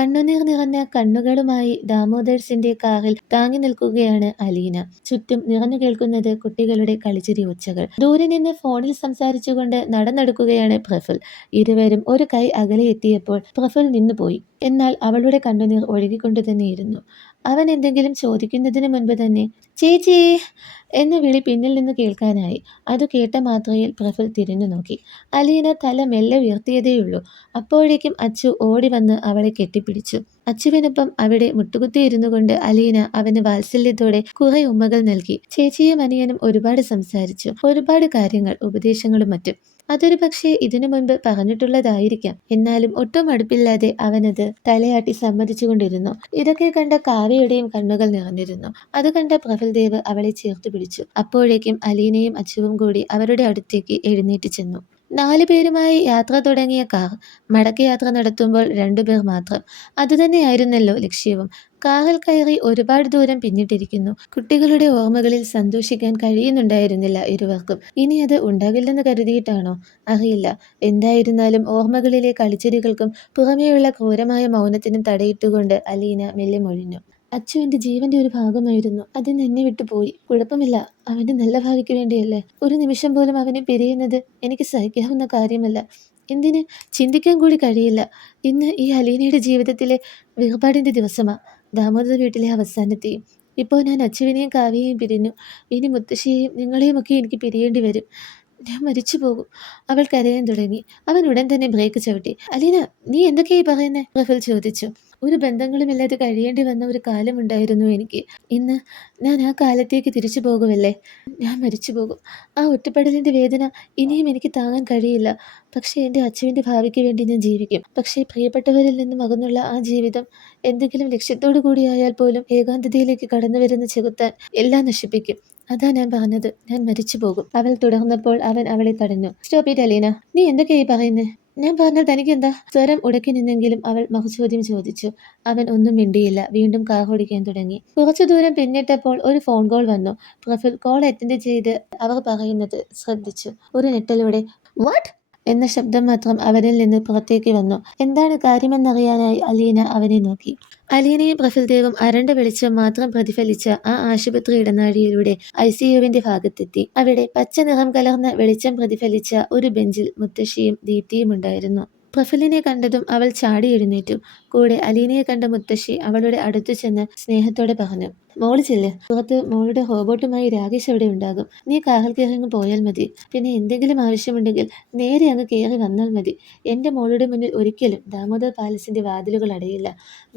കണ്ണുനീർ നിറഞ്ഞ കണ്ണുകളുമായി ദാമോദർസിന്റെ കാറിൽ താങ്ങി നിൽക്കുകയാണ് അലീന. ചുറ്റും നിറഞ്ഞു കേൾക്കുന്നത് കുട്ടികളുടെ കളിച്ചിരി ഒച്ചകൾ. ദൂരെ നിന്ന് ഫോണിൽ സംസാരിച്ചുകൊണ്ട് നടന്നെടുക്കുകയാണ് പ്രഫുൽ. ഇരുവരും ഒരു കൈ അകലെ എത്തിയപ്പോൾ പ്രഫുൽ നിന്നുപോയി. എന്നാൽ അവളുടെ കണ്ണുനീർ ഒഴുകിക്കൊണ്ടു തന്നെയിരുന്നു. അവൻ എന്തെങ്കിലും ചോദിക്കുന്നതിന് മുൻപ് തന്നെ ചേച്ചിയേ എന്ന വിളി പിന്നിൽ നിന്ന് കേൾക്കാനായി. അത് കേട്ട മാത്രയിൽ പ്രഫുൽ തിരിഞ്ഞു നോക്കി. അലീന തല മെല്ലെ ഉയർത്തിയതേയുള്ളൂ. അപ്പോഴേക്കും അച്ചു ഓടി വന്ന് അവളെ കെട്ടിപ്പിടിച്ചു. അച്ചുവിനൊപ്പം അവിടെ മുട്ടുകുത്തിയിരുന്നു കൊണ്ട് അലീന അവന് വാത്സല്യത്തോടെ കുറെ ഉമ്മകൾ നൽകി. ചേച്ചിയും അനിയനും ഒരുപാട് സംസാരിച്ചു. ഒരുപാട് കാര്യങ്ങൾ, ഉപദേശങ്ങളും മറ്റും. അതൊരു പക്ഷേ ഇതിനു മുൻപ് പറഞ്ഞിട്ടുള്ളതായിരിക്കാം. എന്നാലും ഒട്ടും അടുപ്പില്ലാതെ അവനത് തലയാട്ടി സമ്മതിച്ചുകൊണ്ടിരുന്നു. ഇതൊക്കെ കണ്ട കാവ്യയുടെയും കണ്ണുകൾ നിറഞ്ഞിരുന്നു. അത് കണ്ട പ്രഫുൽദേവ് അവളെ ചേർത്ത് പിടിച്ചു. അപ്പോഴേക്കും അലീനയും അച്ചുവും കൂടി അവരുടെ അടുത്തേക്ക് എഴുന്നേറ്റ് ചെന്നു. 4 പേരുമായി യാത്ര തുടങ്ങിയ കാർ മടക്കയാത്ര നടത്തുമ്പോൾ 2 പേർ മാത്രം. അതുതന്നെയായിരുന്നല്ലോ ലക്ഷ്യവും. കാറിൽ കയറി ഒരുപാട് ദൂരം പിന്നിട്ടിരിക്കുന്നു. കുട്ടികളുടെ ഓർമ്മകളിൽ സന്തോഷിക്കാൻ കഴിയുന്നുണ്ടായിരുന്നില്ല ഇരുവർക്കും. ഇനി അത് ഉണ്ടാകില്ലെന്ന് കരുതിയിട്ടാണോ? അറിയില്ല. എന്തായിരുന്നാലും ഓർമ്മകളിലെ കളിച്ചിരികൾക്കും പുറമേയുള്ള ക്രൂരമായ മൗനത്തിനും തടയിട്ടുകൊണ്ട് അലീന മെല്ലെ മൊഴിഞ്ഞു. അച്ചു എൻ്റെ ജീവന്റെ ഒരു ഭാഗമായിരുന്നു. അതിന് എന്നെ വിട്ടുപോയി. കുഴപ്പമില്ല, അവന്റെ നല്ല ഭാവിക്ക് വേണ്ടിയല്ലേ. ഒരു നിമിഷം പോലും അവനെ പിരിയുന്നത് എനിക്ക് സഹിക്കാവുന്ന കാര്യമല്ല. എന്തിന് ചിന്തിക്കാൻ കൂടി കഴിയില്ല. ഇന്ന് ഈ അലീനയുടെ ജീവിതത്തിലെ വേർപാടിന്റെ ദിവസമാ. ദാമോദർ വീട്ടിലെ അവസാനത്തെയും. ഇപ്പോൾ ഞാൻ അച്ചുവിനെയും കാവ്യയെയും പിരിഞ്ഞു. ഇനി മുത്തശ്ശിയെയും നിങ്ങളെയുമൊക്കെ എനിക്ക് പിരിയേണ്ടി വരും. ഞാൻ മരിച്ചു പോകും. അവൾ കരയാൻ തുടങ്ങി. അവൻ ഉടൻ തന്നെ ബ്രേക്ക് ചവിട്ടി. അലീന, നീ എന്തൊക്കെയായി പറയുന്നേ? പ്രഫുൽ ചോദിച്ചു. ഒരു ബന്ധങ്ങളുമില്ലാതെ കഴിയേണ്ടി വന്ന ഒരു കാലമുണ്ടായിരുന്നു എനിക്ക്. ഇന്ന് ഞാൻ ആ കാലത്തേക്ക് തിരിച്ചു പോകുമല്ലേ. ഞാൻ മരിച്ചു പോകും. ആ ഒറ്റപ്പെടലിന്റെ വേദന ഇനിയും എനിക്ക് താങ്ങാൻ കഴിയില്ല. പക്ഷേ എൻ്റെ അച്ചുവിൻ്റെ ഭാവിക്ക് വേണ്ടി ഞാൻ ജീവിക്കും. പക്ഷേ പ്രിയപ്പെട്ടവരിൽ നിന്നും അകന്നുള്ള ആ ജീവിതം എന്തെങ്കിലും ലക്ഷ്യത്തോടു കൂടിയായാൽ പോലും ഏകാന്തതയിലേക്ക് കടന്നു വരുന്ന ചെകുത്താൻ എല്ലാം നശിപ്പിക്കും. അതാ ഞാൻ പറഞ്ഞത്, ഞാൻ മരിച്ചു പോകും. അവൾ തുടർന്നപ്പോൾ അവൻ അവളെ തടഞ്ഞു. സ്റ്റോപ്പ് ഇറ്റ് അലീന, നീ എന്തൊക്കെയായി പറയുന്നേ? ഞാൻ പറഞ്ഞാൽ തനിക്കെന്താ? സ്വരം ഉടക്കി നിന്നെങ്കിലും അവൾ മറുചോദ്യം ചോദിച്ചു. അവൻ ഒന്നും മിണ്ടിയില്ല. വീണ്ടും കാർ ഓടിക്കാൻ തുടങ്ങി. കുറച്ചു ദൂരം പിന്നിട്ടപ്പോൾ ഒരു ഫോൺ കോൾ വന്നു. പ്രഫുൽ കോൾ അറ്റൻഡ് ചെയ്ത് അവർ പറയുന്നത് ശ്രദ്ധിച്ചു. ഒരു ഞെട്ടലോടെ വാട്ട് എന്ന ശബ്ദം മാത്രം അവരിൽ നിന്ന് പുറത്തേക്ക് വന്നു. എന്താണ് കാര്യമെന്നറിയാനായി അലീന അവനെ നോക്കി. അലീനയും പ്രഫുൽദേവും അരണ്ട വെളിച്ചം മാത്രം പ്രതിഫലിച്ച ആ ആശുപത്രി ഇടനാഴിയിലൂടെ ICUവിന്റെ ഭാഗത്തെത്തി. അവിടെ പച്ച നിറം കലർന്ന വെളിച്ചം പ്രതിഫലിച്ച ഒരു ബെഞ്ചിൽ മുത്തശ്ശിയും ദീപ്തിയും ഉണ്ടായിരുന്നു. പ്രഫുലിനെ കണ്ടതും അവൾ ചാടി എഴുന്നേറ്റു. കൂടെ അലീനയെ കണ്ട മുത്തശ്ശി അവളുടെ അടുത്തു ചെന്ന് സ്നേഹത്തോടെ പറഞ്ഞു, മോള് ചെല്ല്. പുറത്ത് മോളുടെ റോബോട്ടുമായി രാകേഷ് അവിടെ ഉണ്ടാകും. നീ കാറിൽ കയറി അങ്ങ് പോയാൽ മതി. പിന്നെ എന്തെങ്കിലും ആവശ്യമുണ്ടെങ്കിൽ നേരെ അങ്ങ് കയറി വന്നാൽ മതി. എൻ്റെ മോളുടെ മുന്നിൽ ഒരിക്കലും ദാമോദർ പാലസിന്റെ വാതിലുകൾ അടയില്ല.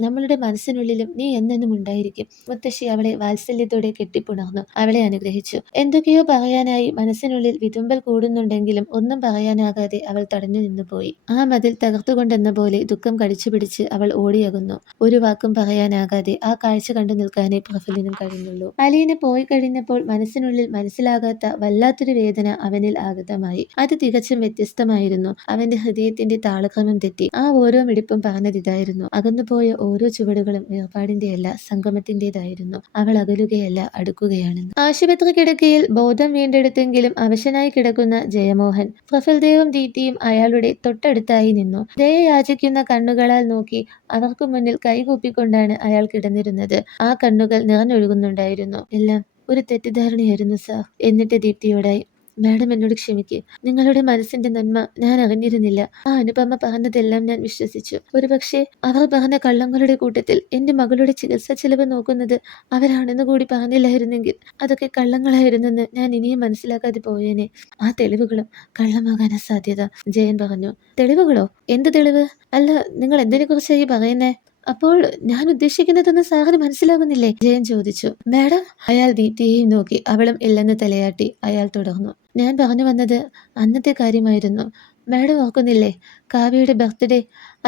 നമ്മളുടെ മനസ്സിനുള്ളിലും നീ എന്നെന്നും ഉണ്ടായിരിക്കും. മുത്തശ്ശി അവളെ വാത്സല്യത്തോടെ കെട്ടിപ്പുണർന്നു. അവളെ അനുഗ്രഹിച്ചു. എന്തൊക്കെയോ പറയാനായി മനസ്സിനുള്ളിൽ വിതുമ്പൽ കൂടുന്നുണ്ടെങ്കിലും ഒന്നും പറയാനാകാതെ അവൾ തടഞ്ഞു നിന്നുപോയി. ആ മതിൽ തകർത്തുകൊണ്ടെന്ന പോലെ ദുഃഖം കടിച്ചു പിടിച്ച് അവൾ ഓടിയകുന്നു. ഒരു വാക്കും പറയാനാകാതെ ആ കാഴ്ച കണ്ടു നിൽക്കാനേ പ്രഫുലിനും കഴിഞ്ഞുള്ളൂ. അലീന പോയി കഴിഞ്ഞപ്പോൾ മനസ്സിനുള്ളിൽ മനസ്സിലാകാത്ത വല്ലാത്തൊരു വേദന അവനിൽ ആഗതമായി. അത് തികച്ചും വ്യത്യസ്തമായിരുന്നു. അവന്റെ ഹൃദയത്തിന്റെ താളക്രമം തെറ്റി. ആ ഓരോ മിടിപ്പും പറഞ്ഞതിതായിരുന്നു. അകന്നുപോയ ഓരോ ചുവടുകളും വേർപാടിന്റെയല്ല, സംഗമത്തിന്റേതായിരുന്നു. അവൾ അകലുകയല്ല, അടുക്കുകയാണെന്ന്. ആശുപത്രി കിടക്കയിൽ ബോധം വീണ്ടെടുത്തെങ്കിലും അവശനായി കിടക്കുന്ന ജയമോഹൻ. പ്രഫുൽദേവും ദീപ്തിയും അയാളുടെ തൊട്ടടുത്തായി നിന്നു. ദയ യാചിക്കുന്ന കണ്ണുകളാൽ നോക്കി അവർക്ക് മുന്നിൽ കൈകൂപ്പിക്കൊണ്ടാണ് അയാൾ കിടന്നിരുന്നത്. ആ കണ്ണുകൾ നിറഞ്ഞൊഴുകുന്നുണ്ടായിരുന്നു. എല്ലാം ഒരു തെറ്റിദ്ധാരണയായിരുന്നു സാർ. എന്നിട്ട് ദീപ്തിയോടായി, മാഡം എന്നോട് ക്ഷമിക്ക്. നിങ്ങളുടെ മനസ്സിന്റെ നന്മ ഞാൻ അറിഞ്ഞിരുന്നില്ല. ആ അനുപമ പറഞ്ഞതെല്ലാം ഞാൻ വിശ്വസിച്ചു. ഒരുപക്ഷെ അവർ പറഞ്ഞ കള്ളങ്ങളുടെ കൂട്ടത്തിൽ എൻ്റെ മകളുടെ ചികിത്സാ ചെലവ് നോക്കുന്നത് അവരാണെന്ന് കൂടി പറഞ്ഞില്ലായിരുന്നെങ്കിൽ അതൊക്കെ കള്ളങ്ങളായിരുന്നെന്ന് ഞാൻ ഇനിയും മനസ്സിലാക്കാതെ പോയേനെ. ആ തെളിവുകളും കള്ളമാകാനാ സാധ്യത, ജയൻ പറഞ്ഞു. തെളിവുകളോ? എന്ത് തെളിവ്? അല്ല, നിങ്ങൾ എന്തിനെ കുറിച്ചായി പറയുന്നേ? അപ്പോൾ ഞാൻ ഉദ്ദേശിക്കുന്നതെന്ന് സാറിന് മനസ്സിലാകുന്നില്ലേ? ജയൻ ചോദിച്ചു. മാഡം, അയാൾ ദീപ്തിയെയും നോക്കി. അവളും ഇല്ലെന്ന് തലയാട്ടി. അയാൾ തുടർന്നു. ഞാൻ പറഞ്ഞു വന്നത് അന്നത്തെ കാര്യമായിരുന്നു. മാഡം ഓർക്കുന്നില്ലേ? കാവ്യയുടെ ബർത്ത്ഡേ,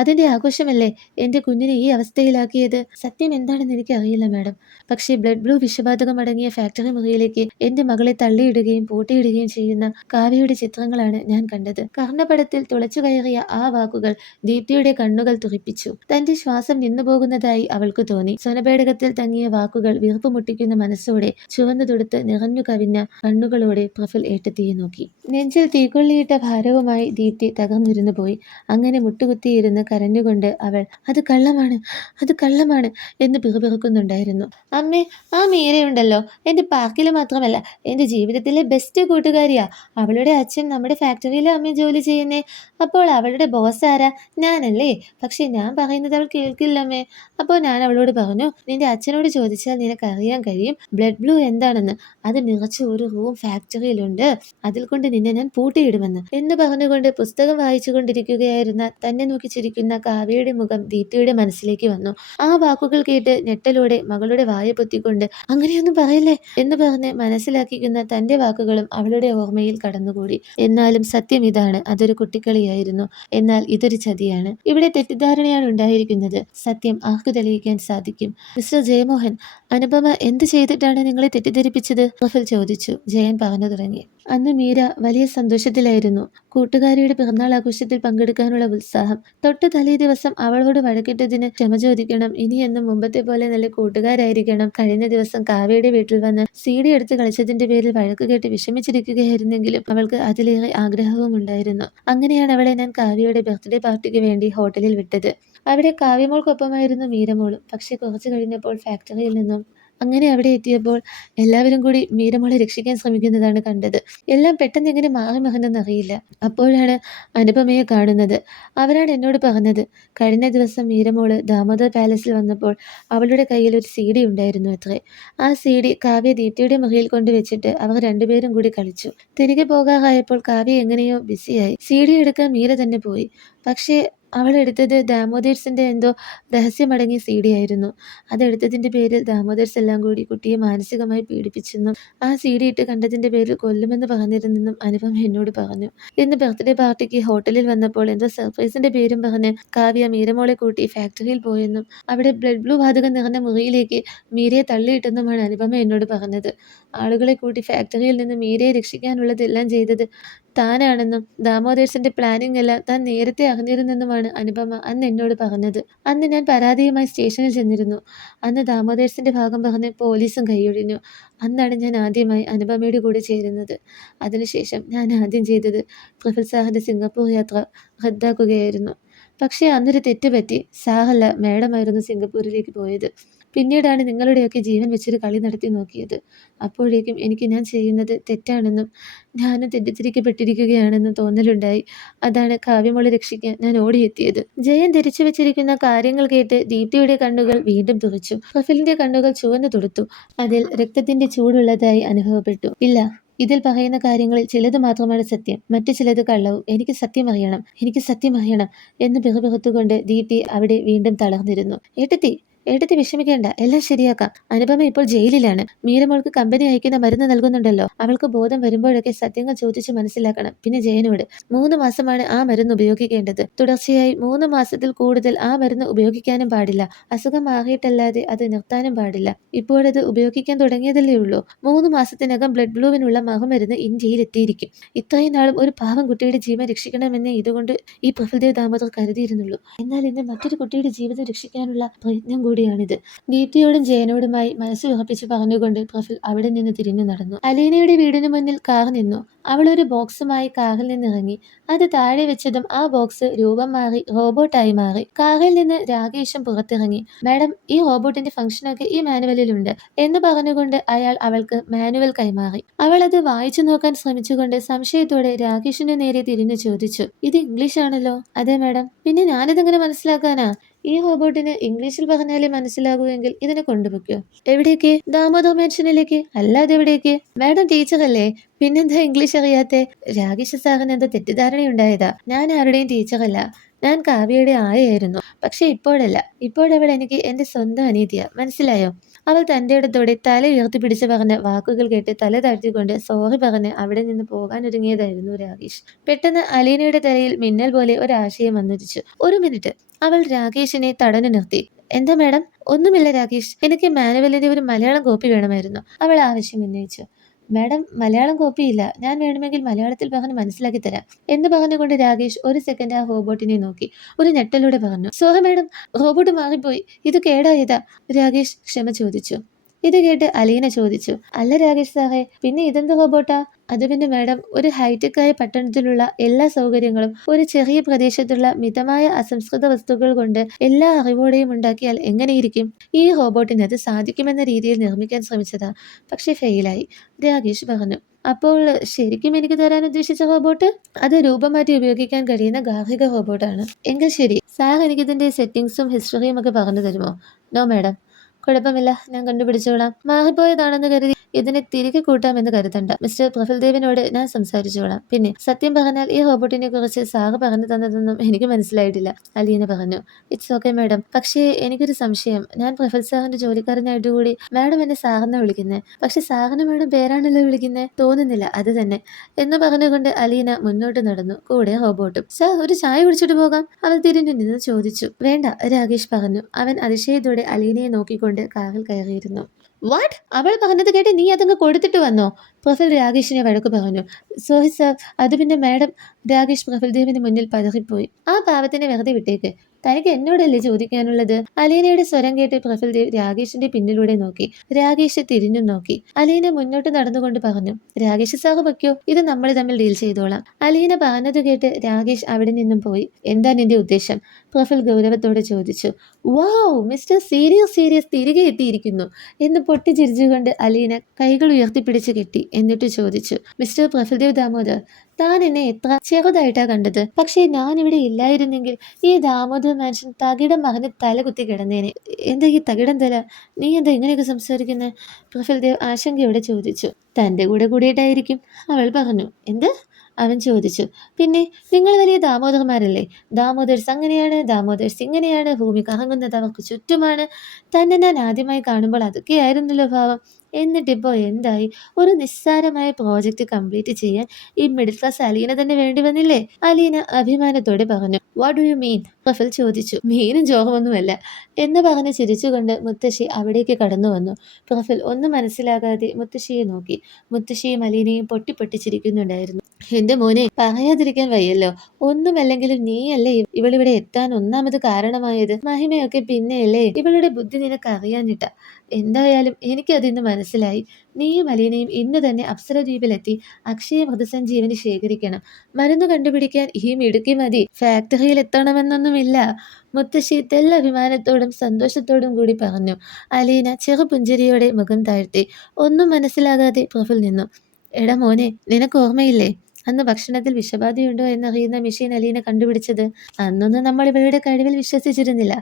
അതിൻ്റെ ആഘോഷമല്ലേ എൻ്റെ കുഞ്ഞിനെ ഈ അവസ്ഥയിലാക്കിയത്. സത്യം എന്താണെന്ന് എനിക്കറിയില്ല മാഡം. പക്ഷേ ബ്ലഡ് ബ്ലൂ വിഷവാതകം അടങ്ങിയ ഫാക്ടറി മുറിയിലേക്ക് എൻ്റെ മകളെ തള്ളിയിടുകയും പൂട്ടിയിടുകയും ചെയ്യുന്ന കാവ്യയുടെ ചിത്രങ്ങളാണ് ഞാൻ കണ്ടത്. കർണപടത്തിൽ തുളച്ചു കയറിയ ആ വാക്കുകൾ ദീപ്തിയുടെ കണ്ണുകൾ തുറിപ്പിച്ചു. തന്റെ ശ്വാസം നിന്നുപോകുന്നതായി അവൾക്ക് തോന്നി. സ്വനപേടകത്തിൽ തങ്ങിയ വാക്കുകൾ വീർപ്പ് മുട്ടിക്കുന്ന മനസ്സോടെ, ചുവന്നു തുടുത്ത് നിറഞ്ഞു കവിഞ്ഞ കണ്ണുകളോടെ പ്രഫുൽ ഏട്ടത്തിയെ നോക്കി. നെഞ്ചിൽ തീക്കൊള്ളിയിട്ട ഭാരവുമായി ദീപ്തി തകർന്നിരുന്നു പോയി. അങ്ങനെ മുട്ടുകുത്തിയിരുന്ന് കരഞ്ഞുകൊണ്ട് അവൾ അത് കള്ളമാണ്, അത് കള്ളമാണ് എന്ന് പിറുപിറുക്കുന്നുണ്ടായിരുന്നു. അമ്മേ, ആ മീരയുണ്ടല്ലോ എൻ്റെ പാർക്കിൽ മാത്രമല്ല എൻ്റെ ജീവിതത്തിലെ ബെസ്റ്റ് കൂട്ടുകാരിയാ. അവളുടെ അച്ഛൻ നമ്മുടെ ഫാക്ടറിയിലെ അമ്മ ജോലി ചെയ്യുന്നേ. അപ്പോൾ അവളുടെ ബോസ് ആരാ? ഞാനല്ലേ. പക്ഷെ ഞാൻ പറയുന്നത് അവൾ കേൾക്കില്ലമ്മേ. അപ്പോൾ ഞാൻ അവളോട് പറഞ്ഞു, നിന്റെ അച്ഛനോട് ചോദിച്ചാൽ നിനക്ക് അറിയാൻ കഴിയും ബ്ലഡ് ബ്ലൂ എന്താണെന്ന്. അത് നിറച്ച ഒരു റൂം ഫാക്ടറിയിലുണ്ട്. അതിൽ കൊണ്ട് നിന്നെ ഞാൻ പൂട്ടിയിടുമെന്ന് എന്ന് പറഞ്ഞുകൊണ്ട് പുസ്തകം വായിച്ചു കൊണ്ടിരിക്കുകയായിരുന്ന തന്നെ നോക്കി ചിരിക്കുന്ന കാവ്യയുടെ മുഖം ദീപ്തിയുടെ മനസ്സിലേക്ക് വന്നു. ആ വാക്കുകൾ കേട്ട് ഞെട്ടലോടെ മകളുടെ വായ പൊത്തിക്കൊണ്ട് അങ്ങനെയൊന്നും പറയല്ലേ എന്ന് പറഞ്ഞ് മനസ്സിലാക്കിക്കുന്ന തന്റെ വാക്കുകളും അവളുടെ ഓർമ്മയിൽ കടന്നുകൂടി. എന്നാലും സത്യം ഇതാണ്, അതൊരു കുട്ടിക്കളിയായിരുന്നു. എന്നാൽ ഇതൊരു ചതിയാണ്. ഇവിടെ തെറ്റിദ്ധാരണയാണ് ഉണ്ടായിരിക്കുന്നത്. സത്യം ആർക്കു തെളിയിക്കാൻ സാധിക്കും? മിസ്റ്റർ ജയമോഹൻ, അനുപമ എന്ത് ചെയ്തിട്ടാണ് നിങ്ങളെ തെറ്റിദ്ധരിപ്പിച്ചത്? പ്രഫുൽ ചോദിച്ചു. ജയൻ പറഞ്ഞു തുടങ്ങി. അന്ന് മീര വലിയ സന്തോഷത്തിലായിരുന്നു. കൂട്ടുകാരിയുടെ പിറന്നാൾ ആഘോഷത്തിൽ പങ്കെടുക്കാനുള്ള ഉത്സാഹം. തൊട്ട് തലേ ദിവസം അവളോട് വഴക്കിട്ടതിന് ക്ഷമ ചോദിക്കണം. ഇനി എന്നും മുമ്പത്തെ പോലെ നല്ല കൂട്ടുകാരായിരിക്കണം. കഴിഞ്ഞ ദിവസം കാവ്യയുടെ വീട്ടിൽ വന്ന് CD എടുത്ത് കളിച്ചതിന്റെ പേരിൽ വഴക്ക് കേട്ട് വിഷമിച്ചിരിക്കുകയായിരുന്നെങ്കിലും അവൾക്ക് അതിലേറെ ആഗ്രഹവും ഉണ്ടായിരുന്നു. അങ്ങനെയാണ് അവളെ ഞാൻ കാവ്യയുടെ ബർത്ത്ഡേ പാർട്ടിക്ക് വേണ്ടി ഹോട്ടലിൽ വിട്ടത്. അവിടെ കാവ്യമോൾക്കൊപ്പമായിരുന്നു മീരമോളും. പക്ഷെ കുറച്ചു കഴിഞ്ഞപ്പോൾ ഫാക്ടറിയിൽ നിന്നും അങ്ങനെ അവിടെ എത്തിയപ്പോൾ എല്ലാവരും കൂടി മീരമോളെ രക്ഷിക്കാൻ ശ്രമിക്കുന്നതാണ് കണ്ടത്. എല്ലാം പെട്ടെന്ന് എങ്ങനെ മാറി മറന്നെന്നറിയില്ല. അപ്പോഴാണ് അനുപമയെ കാണുന്നത്. അവരാണ് എന്നോട് പറഞ്ഞത്, കഴിഞ്ഞ ദിവസം മീരമോള് ദാമോദർ പാലസിൽ വന്നപ്പോൾ അവളുടെ കയ്യിൽ ഒരു CD ഉണ്ടായിരുന്നു അത്രേ. ആ CD കാവ്യ ദീപ്തിയുടെ മുറിയിൽ കൊണ്ടുവച്ചിട്ട് അവർ രണ്ടുപേരും കൂടി കളിച്ചു. തിരികെ പോകാറായപ്പോൾ കാവ്യ എങ്ങനെയോ ബിസിയായി. CD എടുക്കാൻ മീര തന്നെ പോയി. പക്ഷേ അവൾ എടുത്തത് ദാമോദർസിന്റെ എന്തോ രഹസ്യമടങ്ങിയ CD ആയിരുന്നു. അതെടുത്തതിന്റെ പേരിൽ ദാമോദർസ് എല്ലാം കൂടി കുട്ടിയെ മാനസികമായി പീഡിപ്പിച്ചെന്നും ആ CD ഇട്ട് കണ്ടതിന്റെ പേരിൽ കൊല്ലുമെന്ന് പറഞ്ഞിരുന്നെന്നും അനുപമ എന്നോട് പറഞ്ഞു. ഇന്ന് ബർത്ത്ഡേ പാർട്ടിക്ക് ഹോട്ടലിൽ വന്നപ്പോൾ എന്തോ സർപ്രൈസിന്റെ പേരും പറഞ്ഞ് കാവ്യ മീരമോളെ കൂട്ടി ഫാക്ടറിയിൽ പോയെന്നും അവിടെ ബ്ലഡ് ബ്ലൂ വാതകം നിറഞ്ഞ മുറിയിലേക്ക് മീരയെ തള്ളിയിട്ടെന്നുമാണ് അനുപമ എന്നോട് പറഞ്ഞത്. ആളുകളെ കൂട്ടി ഫാക്ടറിയിൽ നിന്ന് മീരയെ രക്ഷിക്കാനുള്ളതെല്ലാം ചെയ്തത് താനാണെന്നും ദാമോദർസിന്റെ പ്ലാനിംഗ് എല്ലാം താൻ നേരത്തെ അറിഞ്ഞിരുന്നെന്നുമാണ് അനുപമ അന്ന് എന്നോട് പറഞ്ഞത്. അന്ന് ഞാൻ പരാതിയുമായി സ്റ്റേഷനിൽ ചെന്നിരുന്നു. അന്ന് ദാമോദർസിന്റെ ഭാഗം പറഞ്ഞ് പോലീസും കൈയൊഴിഞ്ഞു. അന്നാണ് ഞാൻ ആദ്യമായി അനുപമയുടെ കൂടെ ചേരുന്നത്. അതിനുശേഷം ഞാൻ ആദ്യം ചെയ്തത് പ്രഫുൽ സാറിന്റെ സിംഗപ്പൂർ യാത്ര റദ്ദാക്കുകയായിരുന്നു. പക്ഷേ അന്നൊരു തെറ്റ് പറ്റി. സാറല്ല, മാഡമായിരുന്നു സിംഗപ്പൂരിലേക്ക് പോയത്. പിന്നീടാണ് നിങ്ങളുടെയൊക്കെ ജീവൻ വെച്ചൊരു കളി നടത്തി നോക്കിയത്. അപ്പോഴേക്കും എനിക്ക് ഞാൻ ചെയ്യുന്നത് തെറ്റാണെന്നും ഞാനും തെറ്റിദ്ധരിക്കപ്പെട്ടിരിക്കുകയാണെന്നും തോന്നലുണ്ടായി. അതാണ് കാവ്യമോളെ രക്ഷിക്കാൻ ഞാൻ ഓടിയെത്തിയത്. ജയൻ ധരിച്ചു വെച്ചിരിക്കുന്ന കാര്യങ്ങൾ കേട്ട് ദീപ്തിയുടെ കണ്ണുകൾ വീണ്ടും തുറച്ചു. പ്രഫുലിന്റെ കണ്ണുകൾ ചുവന്നു തുടുത്തു. അതിൽ രക്തത്തിന്റെ ചൂടുള്ളതായി അനുഭവപ്പെട്ടു. ഇല്ല, ഇതിൽ പറയുന്ന കാര്യങ്ങളിൽ ചിലത് മാത്രമാണ് സത്യം, മറ്റു ചിലത് കള്ളവും. എനിക്ക് സത്യം അറിയണം, എനിക്ക് സത്യം അറിയണം എന്ന് പിറുപിറുത്തുകൊണ്ട് ദീപ്തി അവിടെ വീണ്ടും തളർന്നിരുന്നു. ഏട്ടത്തി, ഏട്ടത്തി വിഷമിക്കേണ്ട, എല്ലാം ശരിയാക്കാം. അനുപമ ഇപ്പോൾ ജയിലിലാണ്. മീരമോൾക്ക് കമ്പനി അയക്കുന്ന മരുന്ന് നൽകുന്നുണ്ടല്ലോ. അവൾക്ക് ബോധം വരുമ്പോഴൊക്കെ സത്യങ്ങൾ ചോദിച്ച് മനസ്സിലാക്കണം. പിന്നെ ജയനോട് 3 മാസമാണ് ആ മരുന്ന് ഉപയോഗിക്കേണ്ടത്. തുടർച്ചയായി 3 മാസത്തിൽ കൂടുതൽ ആ മരുന്ന് ഉപയോഗിക്കാനും പാടില്ല. അസുഖം മാറിയിട്ടല്ലാതെ അത് നിർത്താനും പാടില്ല. ഇപ്പോഴത് ഉപയോഗിക്കാൻ തുടങ്ങിയതല്ലേ ഉള്ളൂ. 3 മാസത്തിനകം ബ്ലഡ് ബ്ലൂവിനുള്ള മറുമരുന്ന് ഇന്ത്യയിൽ എത്തിയിരിക്കും. ഇത്രയും നാളും ഒരു പാവം കുട്ടിയുടെ ജീവൻ രക്ഷിക്കണമെന്ന് ഇതുകൊണ്ട് ഈ പ്രഫുൽദേവ് ദാമോദർ കരുതിയിരുന്നുള്ളൂ. എന്നാൽ ഇന്ന് മറ്റൊരു കുട്ടിയുടെ ജീവിതം രക്ഷിക്കാനുള്ള പ്രയത്നം കൂടിയാണിത്. ദീപ്തിയോടും ജയനോടുമായി മനസ്സ് ഉറപ്പിച്ച് പറഞ്ഞുകൊണ്ട് പ്രഫുൽ അവിടെ നിന്ന് തിരിഞ്ഞു നടന്നു. അലീനയുടെ വീടിനു മുന്നിൽ കാർ നിന്നു. അവൾ ഒരു ബോക്സുമായി കാറിൽ നിന്നിറങ്ങി. അത് താഴെ വെച്ചതും ആ ബോക്സ് രൂപം മാറി റോബോട്ടായി മാറി. കാറിൽ നിന്ന് രാകേഷും പുറത്തിറങ്ങി. മാഡം, ഈ റോബോട്ടിന്റെ ഫംഗ്ഷനൊക്കെ ഈ മാനുവലിലുണ്ട് എന്ന് പറഞ്ഞുകൊണ്ട് അയാൾ അവൾക്ക് മാനുവൽ കൈമാറി. അവൾ അത് വായിച്ചു നോക്കാൻ ശ്രമിച്ചുകൊണ്ട് സംശയത്തോടെ രാകേഷിന്റെ നേരെ തിരിഞ്ഞു ചോദിച്ചു, ഇത് ഇംഗ്ലീഷ് ആണല്ലോ? അതെ മാഡം. പിന്നെ ഞാനിതെങ്ങനെ മനസ്സിലാക്കാനാ? ഈ റോബോട്ടിന് ഇംഗ്ലീഷിൽ പറഞ്ഞാലേ മനസ്സിലാകുമെങ്കിൽ ഇതിനെ കൊണ്ടുപോയ്ക്കോ. എവിടേക്ക്? ദാമോദർ മാൻഷനിലേക്ക്. അല്ലാതെ എവിടേക്ക്? മാഡം ടീച്ചറല്ലേ, പിന്നെന്താ ഇംഗ്ലീഷ് അറിയാത്തെ? രാകേഷ് സാറിന് എന്താ തെറ്റിദ്ധാരണയുണ്ടായതാ? ഞാൻ ആരുടെയും ടീച്ചറല്ല. ഞാൻ കാവ്യയുടെ ആയായിരുന്നു. പക്ഷെ ഇപ്പോഴല്ല. ഇപ്പോഴവൾ എനിക്ക് എന്റെ സ്വന്തം അനീതിയാ. മനസ്സിലായോ? അവൾ തന്റെ ഇടത്തോടെ തല ഉയർത്തി പിടിച്ച് പറഞ്ഞ വാക്കുകൾ കേട്ട് തല താഴ്ത്തിക്കൊണ്ട് സോറി പറഞ്ഞ് അവിടെ നിന്ന് പോകാനൊരുങ്ങിയതായിരുന്നു രാകേഷ്. പെട്ടെന്ന് അലീനയുടെ തലയിൽ മിന്നൽ പോലെ ഒരാശയം വന്നുദിച്ചു. ഒരു മിനിറ്റ്. അവൾ രാകേഷിനെ തടഞ്ഞു നിർത്തി. എന്താ മാഡം? ഒന്നുമില്ല രാകേഷ്, എനിക്ക് മാനുവലിന്റെ ഒരു മലയാളം കോപ്പി വേണമായിരുന്നു. അവൾ ആവശ്യം ഉന്നയിച്ചു. മാഡം, മലയാളം കോപ്പിയില്ല. ഞാൻ വേണമെങ്കിൽ മലയാളത്തിൽ പറഞ്ഞ് മനസ്സിലാക്കി തരാം എന്ന് പറഞ്ഞുകൊണ്ട് രാകേഷ് ഒരു സെക്കൻഡ് ആ റോബോട്ടിനെ നോക്കി ഒരു ഞെട്ടലോടെ പറഞ്ഞു, സോറി മാഡം, റോബോട്ട് മാറിപ്പോയി. ഇത് കേടായതാ. രാകേഷ് ക്ഷമ ചോദിച്ചു. ഇത് കേട്ട് അലീന ചോദിച്ചു, അല്ല രാകേഷ് സാറേ, പിന്നെ ഇതെന്ത് റോബോട്ടാ? അത് പിന്നെ മാഡം, ഒരു ഹൈടെക്കായ പട്ടണത്തിലുള്ള എല്ലാ സൗകര്യങ്ങളും ഒരു ചെറിയ പ്രദേശത്തുള്ള മിതമായ അസംസ്കൃത വസ്തുക്കൾ കൊണ്ട് എല്ലാ അറിവോടെയും ഉണ്ടാക്കിയാൽ എങ്ങനെയിരിക്കും? ഈ റോബോട്ടിന് അത് സാധിക്കുമെന്ന രീതിയിൽ നിർമ്മിക്കാൻ ശ്രമിച്ചതാ, പക്ഷെ ഫെയിലായി, രാകേഷ് പറഞ്ഞു. അപ്പോൾ ശരിക്കും എനിക്ക് തരാൻ ഉദ്ദേശിച്ച റോബോട്ട് അത് രൂപം മാറ്റി ഉപയോഗിക്കാൻ കഴിയുന്ന ഗാർഹിക റോബോട്ടാണ്. എങ്കിൽ ശരി, സാർ എനിക്കിതിന്റെ സെറ്റിംഗ്സും ഹിസ്റ്ററിയും ഒക്കെ പറഞ്ഞു തരുമോ? നോ മാഡം, കുഴപ്പമില്ല, ഞാൻ കണ്ടുപിടിച്ചോളാം. മാറിപ്പോയതാണെന്ന് കരുതി ഇതിനെ തിരികെ കൂട്ടാമെന്ന് കരുതണ്ട. മിസ്റ്റർ പ്രഫുൽദേവിനോട് ഞാൻ സംസാരിച്ചോളാം. പിന്നെ സത്യം പറഞ്ഞാൽ ഈ റോബോട്ടിനെ കുറിച്ച് സാറ് പറഞ്ഞു തന്നതൊന്നും എനിക്ക് മനസ്സിലായിട്ടില്ല, അലീന പറഞ്ഞു. ഇറ്റ്സ് ഓക്കെ മാഡം, പക്ഷേ എനിക്കൊരു സംശയം. ഞാൻ പ്രഫുൽ സാറിന്റെ ജോലിക്കാരനായിട്ട് കൂടി മാഡം എന്നെ സാറിനെ വിളിക്കുന്നത്, പക്ഷെ സാറിന് മാഡം പേരാണല്ലോ വിളിക്കുന്നത്. തോന്നുന്നില്ല, അത് തന്നെ എന്ന് പറഞ്ഞുകൊണ്ട് അലീന മുന്നോട്ട് നടന്നു, കൂടെ റോബോട്ടും. സാർ, ഒരു ചായ കുടിച്ചിട്ട് പോകാം, അവൾ തിരിഞ്ഞു നിന്ന് ചോദിച്ചു. വേണ്ട, രാകേഷ് പറഞ്ഞു. അവൻ അതിശയത്തോടെ അലീനയെ നോക്കിക്കൊണ്ട് കാറിൽ കയറിയിരുന്നു. വാട്ട്? അവൾ പറഞ്ഞത് കേട്ട് നീ അതങ്ങ് കൊടുത്തിട്ട് വന്നോ? പ്രഫുൽ രാകേഷിനെ വഴക്ക് പറഞ്ഞു. സോറി സാർ, അത് പിന്നെ മാഡം. രാകേഷ് പ്രഫുൽദേവിന് മുന്നിൽ പതറിപ്പോയി. ആ പാവത്തിനെ വെറുതെ വിട്ടേക്ക്, തനിക്ക് എന്നോടല്ലേ ചോദിക്കാനുള്ളത്? അലീനയുടെ സ്വരം കേട്ട് പ്രഫുൽദേവ് രാകേഷിന്റെ പിന്നിലൂടെ നോക്കി. രാകേഷ് തിരിഞ്ഞു നോക്കി. അലീന മുന്നോട്ട് നടന്നുകൊണ്ട് പറഞ്ഞു, രാകേഷ് സാറ് വയ്ക്കോ, ഇത് നമ്മൾ തമ്മിൽ ഡീൽ ചെയ്തോളാം. അലീന പറഞ്ഞത് കേട്ട് രാകേഷ് അവിടെ നിന്നും പോയി. എന്താ നിന്റെ ഉദ്ദേശം? പ്രഫുൽ ഗൗരവത്തോടെ ചോദിച്ചു. വാവ്, മിസ്റ്റർ സീരിയസ് തിരികെ എത്തിയിരിക്കുന്നു എന്ന് പൊട്ടിച്ചിരിച്ചുകൊണ്ട് അലീന കൈകൾ ഉയർത്തിപ്പിടിച്ച് കെട്ടി. എന്നിട്ട് ചോദിച്ചു, മിസ്റ്റർ പ്രഫുൽദേവ് ദാമോദർ, താൻ എന്നെ എത്ര ചെറുതായിട്ടാ കണ്ടത്. പക്ഷേ ഞാൻ ഇവിടെ ഇല്ലായിരുന്നെങ്കിൽ ഈ ദാമോദർ മനുഷ്യൻ തകിടം മറിഞ്ഞ് തല കുത്തി കിടന്നേനെ. എന്താ ഈ തകിടം തല? നീ എന്താ ഇങ്ങനെയൊക്കെ സംസാരിക്കുന്നത്? പ്രഫുൽദേവ് ആശങ്കയോടെ ചോദിച്ചു. തൻ്റെ കൂടെ കൂടിയിട്ടായിരിക്കും, അവൾ പറഞ്ഞു. എന്ത്? അവൻ ചോദിച്ചു. പിന്നെ നിങ്ങൾ വലിയ ദാമോദർമാരല്ലേ? ദാമോദർസ് അങ്ങനെയാണ്, ദാമോദർസ് ഇങ്ങനെയാണ്, ഭൂമി കറങ്ങുന്നത് അവർക്ക് ചുറ്റുമാണ്. തന്നെ ഞാൻ ആദ്യമായി കാണുമ്പോൾ അതൊക്കെയായിരുന്നല്ലോ ഭാവം. എന്നിട്ടിപ്പോൾ എന്തായി? ഒരു നിസ്സാരമായ പ്രോജക്റ്റ് കംപ്ലീറ്റ് ചെയ്യാൻ ഈ മിഡിൽ ക്ലാസ് അലീന തന്നെ വേണ്ടി വന്നില്ലേ? അലീന അഭിമാനത്തോടെ പറഞ്ഞു. What do you mean? Praful ചോദിച്ചു. മീനും ജോഹമൊന്നുമല്ല എന്ന് പറഞ്ഞ് ചിരിച്ചുകൊണ്ട് മുത്തശ്ശി അവിടേക്ക് കടന്നു വന്നു. പ്രഫുൽ ഒന്നും മനസ്സിലാകാതെ മുത്തശ്ശിയെ നോക്കി. മുത്തശ്ശിയും അലീനയും പൊട്ടി ചിരിക്കുന്നുണ്ടായിരുന്നു. എന്റെ മോനെ, പറയാതിരിക്കാൻ വയ്യല്ലോ. ഒന്നുമല്ലെങ്കിലും നീയല്ലേ ഇവളിവിടെ എത്താൻ ഒന്നാമത് കാരണമായത്. മഹിമയൊക്കെ പിന്നെയല്ലേ. ഇവളുടെ ബുദ്ധി നിനക്ക് അറിയാനിട്ട. എന്തായാലും എനിക്കതിന്ന് മനസ്സിലായി. നീയും അലീനയും ഇന്ന് തന്നെ അപ്സരദ്വീപിലെത്തി അക്ഷയ മൃതസഞ്ജീവനി ശേഖരിക്കണം. മരുന്ന് കണ്ടുപിടിക്കാൻ ഈ മിടുക്കി മതി. ഫാക്ടറിയിൽ എത്തണമെന്നൊന്നുമില്ല, മുത്തശ്ശി തെല്ലഭിമാനത്തോടും സന്തോഷത്തോടും കൂടി പറഞ്ഞു. അലീന ചെറുപുഞ്ചിരിയോടെ മുഖം താഴ്ത്തി. ഒന്നും മനസ്സിലാകാതെ പ്രഫുൽ നിന്നു. എടാ മോനെ, നിനക്ക് ഓർമ്മയില്ലേ അന്ന് ഭക്ഷണത്തിൽ വിഷബാധയുണ്ടോ എന്നറിയുന്ന മെഷീൻ അലീന കണ്ടുപിടിച്ചത്? അന്നൊന്നും നമ്മൾ ഇവളുടെ കഴിവിൽ വിശ്വസിച്ചിരുന്നില്ല.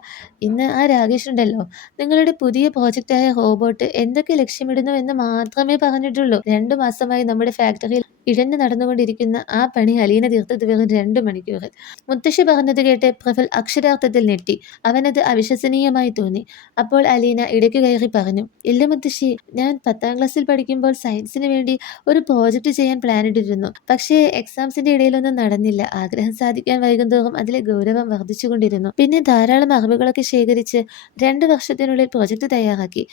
ഇന്ന് ആ രാകേഷ് ഉണ്ടല്ലോ, നിങ്ങളുടെ പുതിയ പ്രോജക്റ്റായ റോബോട്ട് എന്തൊക്കെ ലക്ഷ്യമിടുന്നു എന്ന് മാത്രമേ പറഞ്ഞിട്ടുള്ളൂ. 2 മാസമായി നമ്മുടെ ഫാക്ടറിയിൽ ഇഴഞ്ഞു നടന്നുകൊണ്ടിരിക്കുന്ന ആ പണി അലീന തീർത്തത് വെറും 2 മണിക്കൂറിൽ. മുത്തശ്ശി പറഞ്ഞത് കേട്ട് പ്രഫുൽ അക്ഷരാർത്ഥത്തിൽ ഞെട്ടി. അവനത് അവിശ്വസനീയമായി തോന്നി. അപ്പോൾ അലീന ഇടയ്ക്ക് കയറി പറഞ്ഞു, ഇല്ല മുത്തശ്ശി, ഞാൻ 10ാം ക്ലാസ്സിൽ പഠിക്കുമ്പോൾ സയൻസിന് വേണ്ടി ഒരു പ്രോജക്റ്റ് ചെയ്യാൻ പ്ലാനിട്ടിരുന്നു. പക്ഷേ എക്സാംസിന്റെ ഇടയിലൊന്നും നടന്നില്ല. ആഗ്രഹം സാധിക്കാൻ വൈകുന്തോറും അതിലെ ഗൗരവം വർദ്ധിച്ചുകൊണ്ടിരുന്നു. പിന്നെ ധാരാളം അറിവുകളൊക്കെ ശേഖരിച്ച് 2 വർഷത്തിനുള്ളിൽ പ്രോജക്റ്റ് തയ്യാറാക്കി.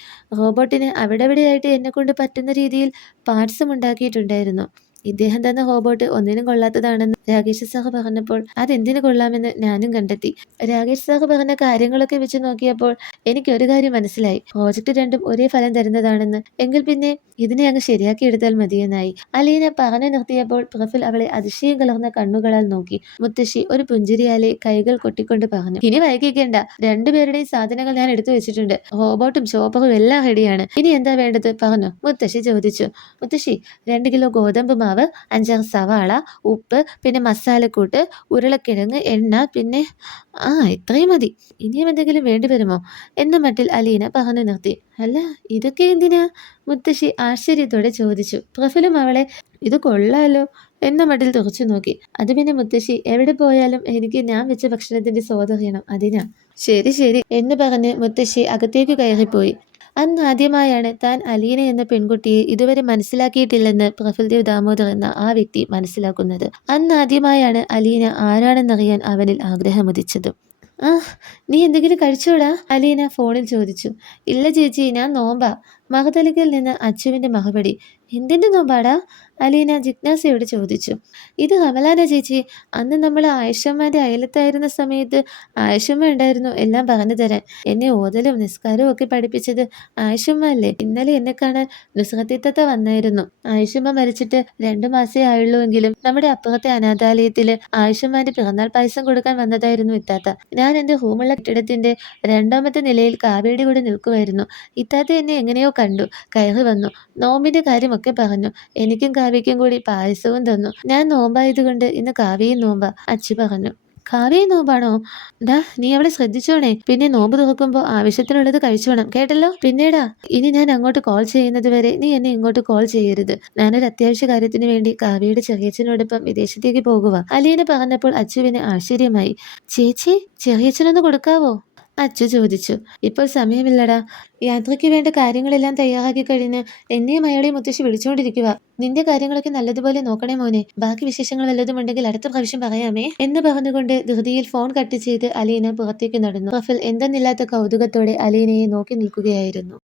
റോബോട്ടിന് അവിടെവിടെയായിട്ട് എന്നെക്കൊണ്ട് പറ്റുന്ന രീതിയിൽ പാർട്സും ഉണ്ടാക്കിയിട്ടുണ്ടായിരുന്നു. ഇദ്ദേഹം തന്ന റോബോട്ട് ഒന്നിനും കൊള്ളാത്തതാണെന്ന് രാകേഷ് സാർ പറഞ്ഞപ്പോൾ അതെന്തിനു കൊള്ളാമെന്ന് ഞാനും കണ്ടെത്തി. രാകേഷ് സാർ പറഞ്ഞ കാര്യങ്ങളൊക്കെ വെച്ച് നോക്കിയപ്പോൾ എനിക്കൊരു കാര്യം മനസ്സിലായി. പ്രോജക്റ്റ് രണ്ടും ഒരേ ഫലം തരുന്നതാണെന്ന്. എങ്കിൽ പിന്നെ ഇതിനെ അങ്ങ് ശരിയാക്കി എടുത്താൽ മതിയെന്നായി. അലീന പറഞ്ഞു നിർത്തിയപ്പോൾ പ്രഫുൽ അവളെ അതിശയം കലർന്ന കണ്ണുകളാൽ നോക്കി. മുത്തശ്ശി ഒരു പുഞ്ചിരിയാലെ കൈകൾ കൊട്ടിക്കൊണ്ട് പറഞ്ഞു, ഇനി വൈകിക്കേണ്ട. 2 പേരുടെയും സാധനങ്ങൾ ഞാൻ എടുത്തു വെച്ചിട്ടുണ്ട്. റോബോട്ടും ചോപ്പറും എല്ലാം റെഡിയാണ്. ഇനി എന്താ വേണ്ടത് പറഞ്ഞു മുത്തശ്ശി ചോദിച്ചു. മുത്തശ്ശി, 2 കിലോ ഗോതമ്പ് മാവ്, 5-6 സവാള, ഉപ്പ്, പിന്നെ മസാലക്കൂട്ട്, ഉരുളക്കിഴങ്ങ്, എണ്ണ, പിന്നെ ഇത്രയും മതി. ഇനിയും എന്തെങ്കിലും വേണ്ടി വരുമോ എന്ന മട്ടിൽ അലീന പറഞ്ഞു നിർത്തി. അല്ല, ഇതൊക്കെ എന്തിനാ? മുത്തശ്ശി ആശ്ചര്യത്തോടെ ചോദിച്ചു. പ്രഫുലും അവളെ ഇത് കൊള്ളാലോ എന്ന മട്ടിൽ തുറച്ചു നോക്കി. അത് പിന്നെ മുത്തശ്ശി, എവിടെ പോയാലും എനിക്ക് ഞാൻ വെച്ച ഭക്ഷണത്തിന്റെ സ്വാദറിയണം, അതിനാ. ശരി ശരി എന്ന് പറഞ്ഞ് മുത്തശ്ശി അകത്തേക്ക് കയറിപ്പോയി. അന്നാദ്യമായാണ് താൻ അലീന എന്ന പെൺകുട്ടിയെ ഇതുവരെ മനസ്സിലാക്കിയിട്ടില്ലെന്ന് പ്രഫുൽദേവ് ദാമോദർ എന്ന ആ വ്യക്തി മനസ്സിലാക്കുന്നത്. അന്നാദ്യമായാണ് അലീന ആരാണെന്നറിയാൻ അവനിൽ ആഗ്രഹമുദിച്ചത്. നീ എന്തെങ്കിലും കഴിച്ചോടാ? അലീന ഫോണിൽ ചോദിച്ചു. ഇല്ല ചേച്ചി, ഞാൻ നോമ്പാ. മഹതലിക്കൽ നിന്ന് അച്ചുവിന്റെ മറുപടി. എന്തിന്റെ നോമ്പാടാ? അലീന ജിജ്ഞാസയോട് ചോദിച്ചു. ഇത് റമലാന ചേച്ചി. അന്ന് നമ്മൾ ആയിഷമ്മാന്റെ അയലത്തായിരുന്ന സമയത്ത് ആയിഷമ്മ ഉണ്ടായിരുന്നു എല്ലാം പറഞ്ഞു തരാൻ. എന്നെ ഓതലും നിസ്കാരവും ഒക്കെ പഠിപ്പിച്ചത് ആയിഷമ്മ അല്ലേ? ഇന്നലെ എന്നെ കാണാൻ നുസ്രത്തിത്തത്ത വന്നായിരുന്നു. ആയിഷമ്മ മരിച്ചിട്ട് 2 മാസേ ആയുള്ളൂ എങ്കിലും നമ്മുടെ അപ്പുറത്തെ അനാഥാലയത്തില് ആയിഷമ്മാന്റെ പിറന്നാൾ പായസം കൊടുക്കാൻ വന്നതായിരുന്നു ഇത്താത്ത. ഞാൻ എന്റെ റൂമുള്ള കെട്ടിടത്തിന്റെ 2ാമത്തെ നിലയിൽ കാവേടി കൂടെ നിൽക്കുമായിരുന്നു. ഇത്താത്ത എന്നെ എങ്ങനെയോ കണ്ടു, കയറി വന്നു. നോമ്പിന്റെ കാര്യമൊക്കെ പറഞ്ഞു. എനിക്കും കാവ്യയ്ക്കും കൂടി പായസവും തന്നു. ഞാൻ നോമ്പായതുകൊണ്ട് ഇന്ന് കാവ്യയും നോമ്പാ, അച്ചു പറഞ്ഞു. കാവ്യയും നോമ്പാണോ? ഡാ, നീ അവളെ ശ്രദ്ധിച്ചോണേ. പിന്നെ നോമ്പ് തുറക്കുമ്പോ ആവശ്യത്തിനുള്ളത് കഴിച്ചോണം, കേട്ടല്ലോ? പിന്നീടാ, ഇനി ഞാൻ അങ്ങോട്ട് കോൾ ചെയ്യുന്നത് വരെ നീ എന്നെ ഇങ്ങോട്ട് കോൾ ചെയ്യരുത്. ഞാനൊരു അത്യാവശ്യ കാര്യത്തിന് വേണ്ടി കാവ്യയുടെ ചെറിയച്ഛനോടൊപ്പം വിദേശത്തേക്ക് പോകുക. അലീന പറഞ്ഞപ്പോൾ അച്ചുവിന് ആശ്ചര്യമായി. ചേച്ചി, ചെറിയച്ഛനൊന്ന് കൊടുക്കാവോ? അച്ചു ചോദിച്ചു. ഇപ്പോൾ സമയമില്ലടാ. യാത്രയ്ക്ക് വേണ്ട കാര്യങ്ങളെല്ലാം തയ്യാറാക്കി കഴിഞ്ഞ് എന്നെയും അയാളെയും മുത്തശ്ശി വിളിച്ചുകൊണ്ടിരിക്കുക. നിന്റെ കാര്യങ്ങളൊക്കെ നല്ലതുപോലെ നോക്കണേ മോനെ. ബാക്കി വിശേഷങ്ങൾ വല്ലതും ഉണ്ടെങ്കിൽ അടുത്ത പ്രാവശ്യം പറയാമേ എന്ന് പറഞ്ഞുകൊണ്ട് ധൃതിയിൽ ഫോൺ കട്ട് ചെയ്ത് അലീന പുറത്തേക്ക് നടന്നു. റഫൽ എന്തെന്നില്ലാത്ത കൗതുകത്തോടെ അലീനയെ നോക്കി നിൽക്കുകയായിരുന്നു.